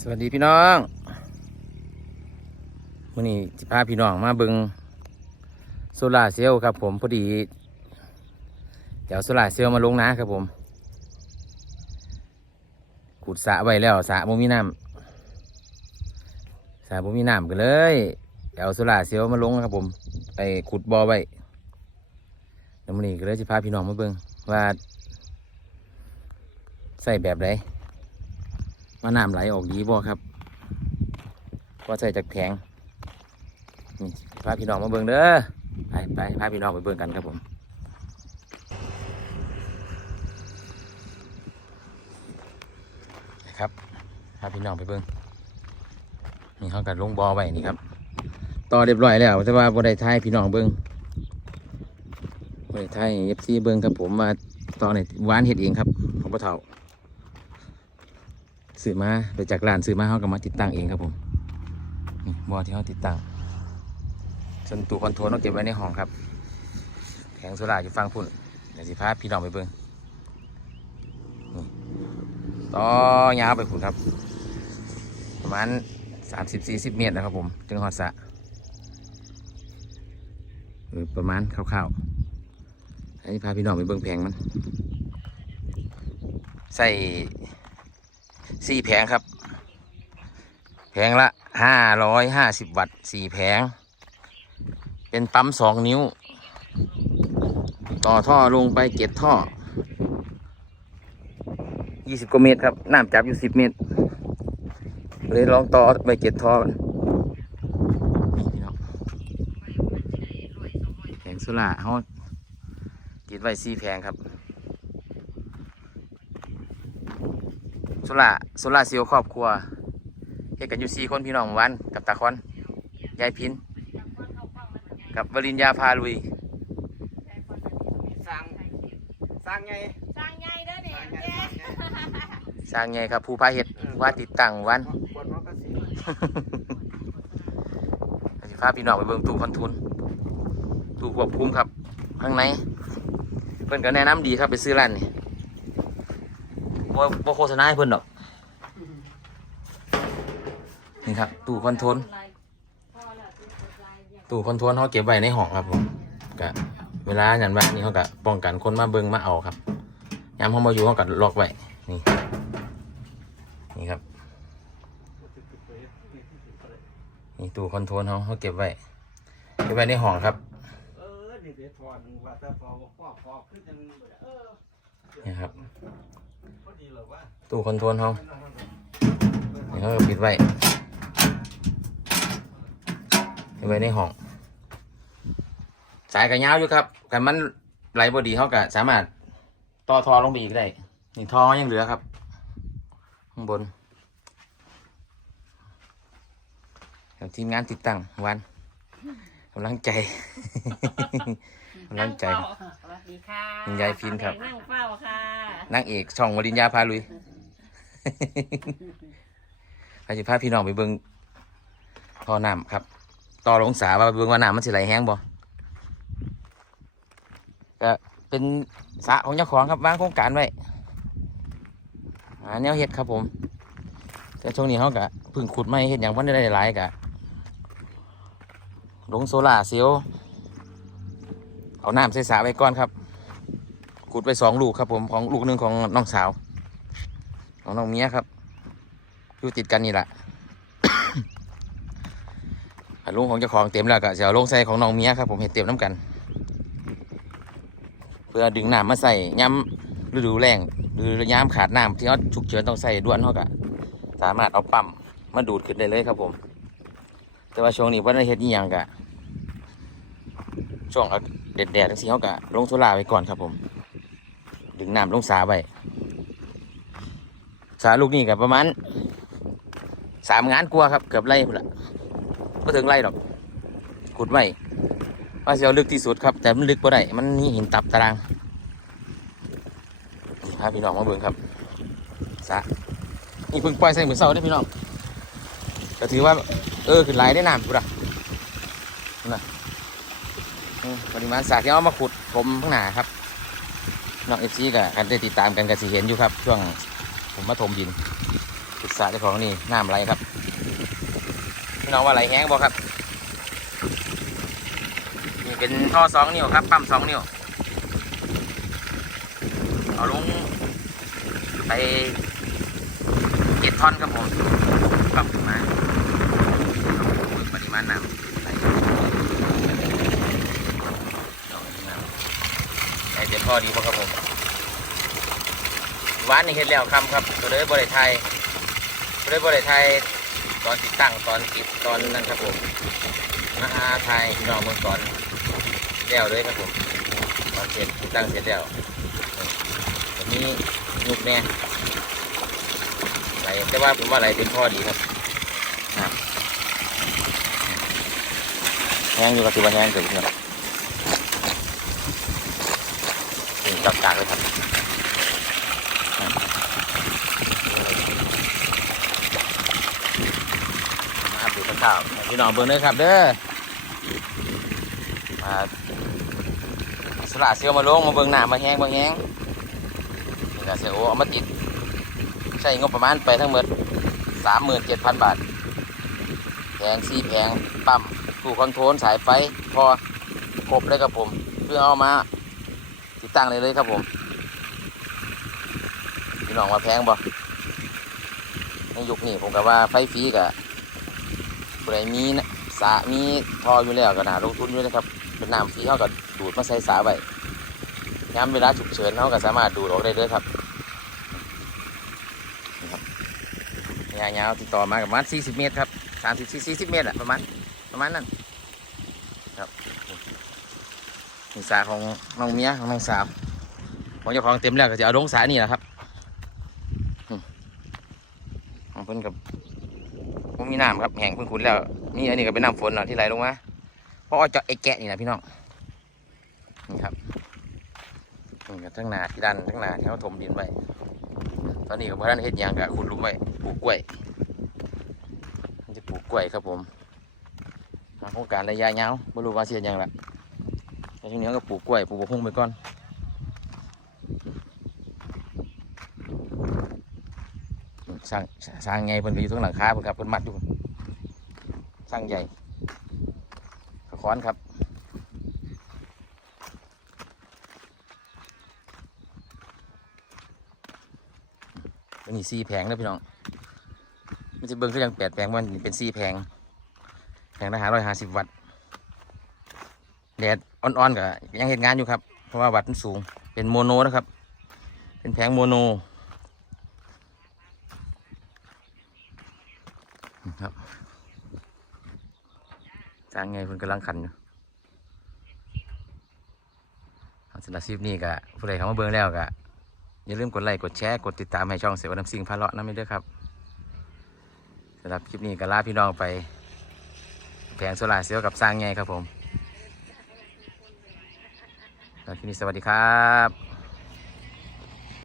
สวัสดีพี่น้องวันนี้จะพาพี่น้องมาบิงโซลาเซลล์ครับ ผมพอดีเดี๋ยวโซลาเซลล์มาลงนะครับผมขุดสระไว้แล้วสระบ่มีน้ำสระบ่มีน้ำกันเลยเดี๋ยวโซลาเซลล์มาลงครับ ผมไปขุดบ่อไว้แล้ววันนี้ก็เลยจะพาพี่น้องมาเบิงว่าใส่แบบไหน ว่าน้ำไหลออกดีบ่ครับว่าใส่จากแผงนี่พาพี่น้องมาเบิ่งเด้อไปไปพาพี่น้องไปเบิ่งกันครับผมนะครับพาพี่น้องไปเบิ่งนี่เขากัดลงบอไว้นี่ครับต่อเรียบร้อยแล้วแต่ว่าบ่ได้ทายพี่น้องเบิ่งบ่ได้ทายเอฟซีเบิ่งครับผมมาตอนนี้หวานเห็ดเองครับของพ่อเฒ่า ซื้อมาไปจากร้านซื้อมาเขาก็มาติดตั้งเองครับผมนี่บอที่เขาติดตั้งส่วนตู้คอนโทรลต้องเก็บไว้ในห้องครับแผงโซล่าร์อยู่ฟังพุ่นเดี๋ยวสิพาพี่น้องไปเบิ่งนี่ต่อยาวไปพุ่นครับ ประมาณสามสิบสี่สิบเมตรนะครับผมจึงหอดสะเออประมาณคร่าวๆให้พาพี่น้องไปเบิ่งแผงมัน ใส่ สี่แผงครับ แผงละห้าร้อยห้าสิบวัตต์สี่แผง เป็นปั๊มสองนิ้ว ต่อท่อลงไปเจ็ดท่อยี่สิบกว่าเมตรครับ น้ำจับอยู่สิบเมตร เลยลองต่อไปเจ็ดท่อกันแผงโซล่าเขาติดไว้สี่แผงครับ โซล่าโซล่าเซลล์ครอบครัวเฮ็ดกันอยู่สี่คนพี่น้องหมู่วัน กับตาคอนยายพิน กับวรินยาพาลุย สร้างสร้างไงสร้างใหญ่เด้อเนี่ยเจ๊สร้างไงครับ ผู้พาเฮ็ดว่าติดตั้งวัน บนมันก็สิสิพาพี่น้องไปเบิ่งตู้คอนทุนตู้ควบคุมครับ ข้างในเพิ่นก็แนะนำดีครับไปซื้อร้านนี่ บ่บ่โฆษณาให้เพิ่นดอก นี่ครับ ตู้คอนโทรลตู้คอนโทรลเขาเก็บไว้ในห้องครับผมกะเวลาอย่างว่านี่เขากะป้องกันคนมาเบิงมาเอาครับยามเขามาอยู่เขากะล็อกไว้นี่นี่ครับนี่ตู้คอนโทรลเขาเขาเก็บไว้เก็บไว้ในห้องครับเออนี่เดี๋ยวถอนว่าแต่พอพอพอขึ้นเออ นี่ครับพอดีเหรอวะตู้คอนโทรลเขานี่เขาก็ปิดไว้เก็บไว้ในห้อง สายกระยาวอยู่ครับกันมันไหลบดีเขากะสามารถต่อทอลงไปอีกได้นี่ทอยังเหลือครับ ข้างบนเดี๋ยวทีมงานติดตั้งวันกำลังใจ กำลังใจสวัสดีค่ะคุณยายพินครับ นั่งเฝ้าค่ะนางเอกช่องวรินยาพาลุย พาจิพาพี่น้องไปเบิงท่อน้ำครับ ต่อลงสาว่าไปเบิงว่าน้ำมันสิไหลแห้งบ่ก็เป็นสระของเจ้าของครับวางโครงการไว้หาแนวเฮ็ดครับผม แต่ช่วงนี้เขากะเพึ่งขุดไม่เฮ็ดอย่างพันได้หลายๆกะลงโซล่าร์เซลล์ เอาน้ำใส่สระไว้ก่อนครับขุดไปสองลูกครับผมของลูกหนึ่งของน้องสาว ของน้องเมียครับอยู่ติดกันนี่แหละลุงของเจ้าของเต็มแล้วก็จะเอาลงใส่ของน้องเมียครับผมเห็ดเต็มน้ำกัน เพื่อดึงน้ำมาใส่ย้ำฤดูแรงหรือย้ำขาดน้ำที่เขาฉุกเฉินต้องใส่ด่วนเขาก็สามารถเอาปั๊มมาดูดขึ้นได้เลยครับผม แต่ว่าช่วงนี้ว่าได้เฮ็ดอีหยังกะช่วง เด็ดแดดๆทั้งสี่เขากะลงโซล่าไว้ก่อนครับผม ดึงน้ำลงสาไว้สาลูกนี่กับประมาณสามงานกลัวครับ เกือบไร่พุ่นละก็ถึงไร่ดอกขุดไว้ว่าจะเอาลึกที่สุดครับ แต่มันลึกบ่ได้มันมีหินตับตารางนี่พาพี่น้องมาเบิ่งครับสานี่เพิ่งปล่อยใส่เหมือนเสาได้พี่น้องก็ถือว่า เออขึ้นไหลได้น้ำพุ่นละนะ ปริมาณสากที่เอามาขุดผมข้างหน้าครับน้องเอฟซีกับกันได้ติดตามกันกันสิเห็นอยู่ครับ ช่วงผมมาถมดินขุดสระเจ้าของนี่น้ำไหลครับพี่น้องว่าไหลแห้งบ่ครับนี่เป็นท่อสองนิ้วครับปั๊มสองนิ้วเอาลงไปเจ็ดท่อนครับผมปั๊มขึ้นมาปริมาณน้ำไหลเอาน้ำไหลเต็มท่อ ดีป่ครับผมหวานนี่เห็นแล้วคำครับตัวเลยบริไทยตัวเลยบริไทยตอนติดตั้งตอนติดตอนนั้นครับผมมาอาไทยนองเมืองก่อนแล้วเลยครับผมตอนเสร็จติดตั้งเสร็จแล้ววันนี้ยุบแน่ไหลแต่ว่าผมว่าไหลเต็มท่อดีครับแห้งอยู่ก็ถือว่าแห้งเกินเพื่อน จับกากเลยครับมาดตข่าวพี่น้องเบิ่งเด้อครับเด้อมาสละเสียวมาลงมาเบิ่งหน้ามาแห้งมาแห้งนี่ก็เสียโอเอามาติดใช้งบประมาณไปทั้งหมดสามหมื่นเจ็ดพันบาทแผงสี่แผงปั๊มตู้คอนโทรลสายไฟพอครบเลยครับผม เพื่อเอามา ติดตั้งเลยเลยครับผมพี่น้องว่าแพงบ่ในยุคนี้ผมก็ว่าไฟฟรีกับผู้ใดมีนะสามีทออยู่แล้วก็น่าลงทุนอยู่นะครับ เป็นน้ำฟรีเขาก็ดูดมาใส่สาไว้ย้ำเวลาฉุกเฉินเขาก็สามารถดูดออกได้เลยครับรับยาวยาวติดต่อมากับประมาณ40 เมตรครับ30 40เมตรอะประมาณประมาณนั้นครับ นี่สาของน้องเมียของน้องสาวของเจ้าของเต็มแล้วก็จะเอาลงสานี่แหละครับอืมของเพิ่นกับผมมีน้ำครับแห้งเพิ่งขุนแล้วนี่อันนี้ก็เป็นน้ำฝนเนาะที่ไหลลงมาเพราะว่าเจาะไอ้แกะนี่นะพี่น้องนี่ครับนี่ก็ทั้งนาที่ด้านทั้งนาที่เขาถมดินไว้ตอนนี้ก็พระท่านเฮ็ดหยางกับขุดหลุมไว้ปลูกกล้วยมันจะปลูกกล้วยครับผมมาโครงการระยะยาวไม่รู้ว่าเสียยังละ แต่ช่วงนี้ก็ปลูกกล้วยปลูกบกหุ่งไปก่อนสร้างสร้างไงเพิ่นก็อยู่ตรงหลังคาเพิ่นครับเพิ่นมัดอยู่สร้างใหญ่กระค้อนครับมันมีสี่แผงนะพี่น้องมันจะเบิ้งก็ยังแปดแผงมันเป็นสี่แผงแผงละหาร้อยห้าสิบวัตต์แดด อ่อนๆก็ยังเห็นงานอยู่ครับ เพราะว่าวัตต์มันสูง เป็นโมโนนะครับ เป็นแผงโมโนครับจ้างไงเพิ่นกำลังขันอยู่สำหรับคลิปนี้ก็ผู้ใดเข้ามาเบิ่งแล้วก็อย่าลืมกดไลค์กดแชร์กดติดตามให้ช่องเสวน้ำสิงพาเลาะนั่นไม่ด้วยครับสำหรับคลิปนี้ก็ลาพี่น้องไป แผงโซลาเซลล์กับสร้างไงครับผม สำหรับคลิปนี้สวัสดีครับ